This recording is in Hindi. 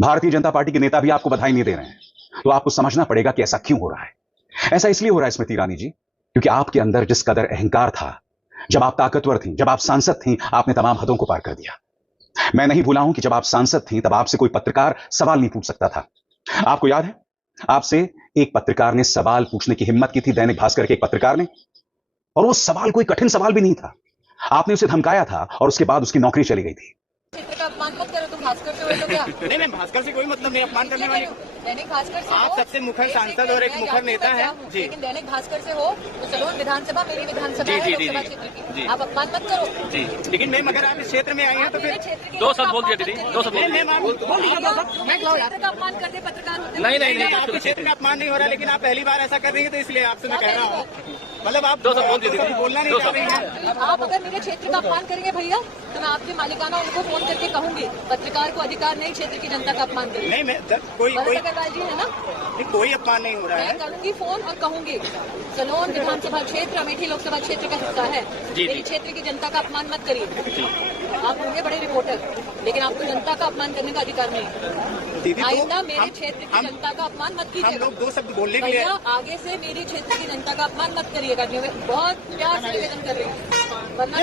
भारतीय जनता पार्टी के नेता भी आपको बधाई नहीं दे रहे हैं, तो आपको समझना पड़ेगा कि ऐसा क्यों हो रहा है। ऐसा इसलिए हो रहा है स्मृति ईरानी जी, क्योंकि आपके अंदर जिस कदर अहंकार था, जब आप ताकतवर थीं, जब आप सांसद थीं, आपने तमाम हदों को पार कर दिया। मैं नहीं भूला हूं कि जब आप सांसद थीं, तब आपसे कोई पत्रकार सवाल नहीं पूछ सकता था। आपको याद है, आपसे एक पत्रकार ने सवाल पूछने की हिम्मत की थी, दैनिक भास्कर के एक पत्रकार ने, और वो सवाल कोई कठिन सवाल भी नहीं था। आपने उसे धमकाया था और उसके बाद उसकी नौकरी चली गई थी। क्षेत्र का अपमान मत करो, तुम भास्कर से हो तो क्या? नहीं, भास्कर से कोई मतलब नहीं, अपमान करने वाली। दैनिक भास्कर से आप सबसे मुखर सांसद और एक मुखर नेता है जी। लेकिन दैनिक भास्कर से हो तो चलो, विधानसभा मेरी विधानसभा है, लोकसभा क्षेत्र की, आप अपमान मत करो जी। लेकिन मैम अगर आप इस क्षेत्र में आई हैं तो फिर दो शब्द बोल दिया दीदी, दो शब्द बोल मैं क्षेत्र का अपमान करते पत्रकार होते। नहीं, आपके क्षेत्र का अपमान नहीं हो रहा, लेकिन आप पहली बार ऐसा कर रही है, तो इसलिए आपसे मैं कह रहा हूँ, मतलब आप दो शब्द बोल दीजिए, बोलना नहीं चाह रही हैं। आप अगर मेरे क्षेत्र का अपमान करेंगे भैया, तो मैं आपके मालिकाना उनको फोन करके कहूंगी, पत्रकार को अधिकार नहीं क्षेत्र की जनता का अपमान करें। नहीं, मैं कोई अग्रवाल जी है ना, कोई अपमान नहीं हो रहा है। मैं करूंगी फोन और कहूंगी, सलोन विधानसभा क्षेत्र अमेठी लोकसभा क्षेत्र का हिस्सा है, मेरे क्षेत्र की जनता का अपमान मत करिए। आप होंगे बड़े रिपोर्टर, लेकिन आपको जनता का अपमान करने का अधिकार नहीं। आइंदा मेरे क्षेत्र की जनता का अपमान मत कीजिएगा। हम लोग दो शब्द बोलने के लिए भैया, आगे से मेरी क्षेत्र की जनता का अपमान मत करिएगा। बहुत प्यार से निवेदन कर रही हूँ, वरना